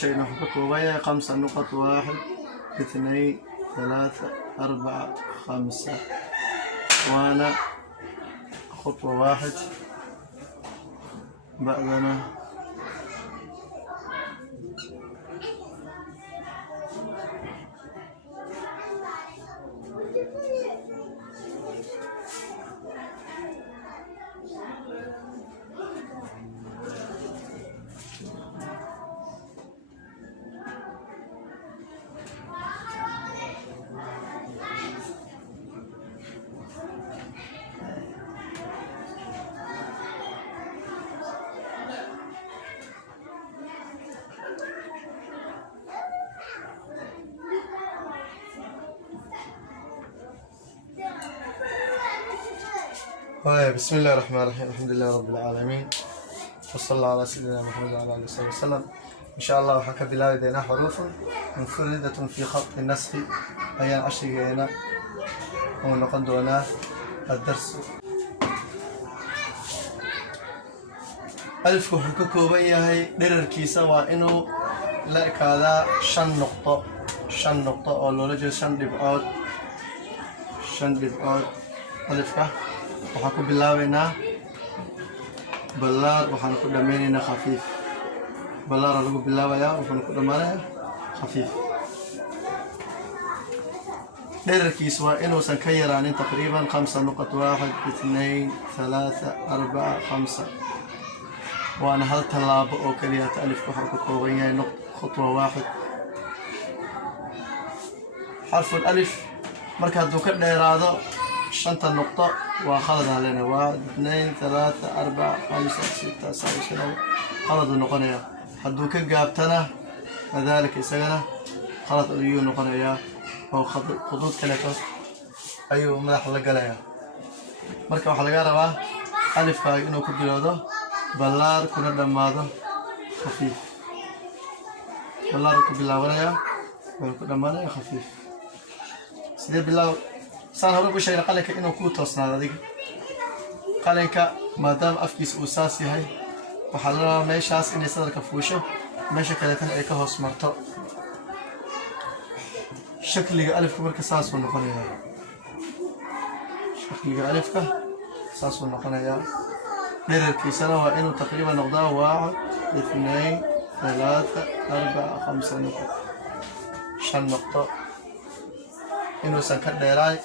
شيء نحبك ويا 5 نقط، 1 2 3 4 5، وأنا خطوة 1 بعدنا بسم الله الرحمن الرحيم. الحمد لله رب العالمين، وصلى الله على سيدنا محمد وعلى آله وصحبه وسلم. إن شاء الله وحكى بلادنا حروف منفردة في خط النسخ أيام عشرين ونقد دونا الدرس. ألف حكوكو بيهاي درر كيسا وإنه لك هذا 5 نقطة أو لوجه 5 دبعات ألفك. waxaan ku bilaabaynaa ballaar, waxaan ku dhameynaynaa khafiif. ballaar lagu bilaabayaa, waxaan ku dhamaanayaa khafiif. dhererkiisu waa inuusan ka yaraanin taqriiban 5 نقط، 1 2 3 4 5. waana hal tallaabo oo kaliya. alifka waxaa ku kooban yahay khutwa 1. xarful alif marka hadduu ka dheeraado 5 نقطة وخلط علينا 1 2 3 4 5 6 7 8 خلط النقطة. حدو كجابتنا كذلك يسجنا خلط اليو نقطة أو خطوط كلكس. أيوة مدح لقلايا مركب حلقة ربع ألف كاي إنه كبيرة بلار كنا دماده خفيف. بلار كبيرة ورايا كنا دماده خفيف. سيد بالله saan hore ugu sheegay qalinka inuu ku toosnaado. adiga qalinka maadaama afkiisa uu saas yahay, waxaa la rabaa meeshaas inay sadarka fuusho, meesha kaleetana ay ka hoos marto. shakliga alifka marka saas uu noqonayaa. shakliga alifka saas uu noqonayaa. dhererkiisana waa inuu taqriiban noqdaa 1 2 3 4 5 نقط. 5 نقطة inuusan ka dheeraan